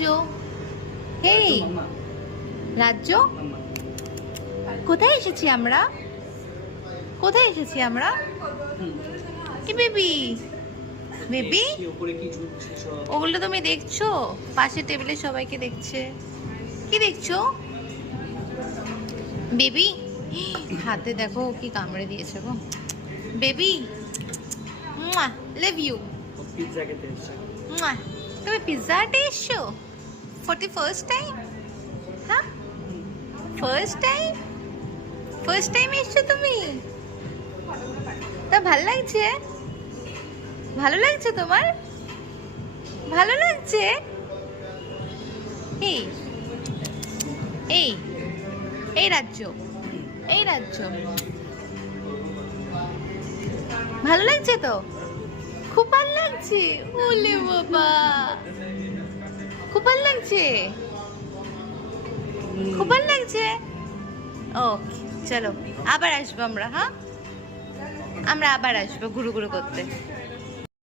রাজ্য, এই রাজ্য, কোথায় এসেছি আমরা? কোথায় এসেছি আমরা? কি বেবি? বেবি, ওগুলো তুমি দেখছো? পাশে টেবিলে সবাইকে দেখছে। কি দেখছো বেবি? হাতে দেখো কি কামড়ে দিয়েছে গো। Baby, love you. তুমি পিৎজা হাটে এসছো ফর দি ফার্স্ট টাইম? হ্যাঁ, ফার্স্ট টাইম, ফার্স্ট টাইম এসছো তুমি? তা ভালো লাগছে? ভালো লাগছে তোমার? ভালো লাগছে? এই এই এই রাজ্য, এই রাজ্য, ভালো লাগছে তো? খুব ভালো লাগছে। ওলে বাবা, খুব ভালো লাগছে, খুব ভালো লাগছে। ওকে, চলো আবার আসবো আমরা। হ্যাঁ, আমরা আবার আসবো ঘুরু ঘুরু করতে।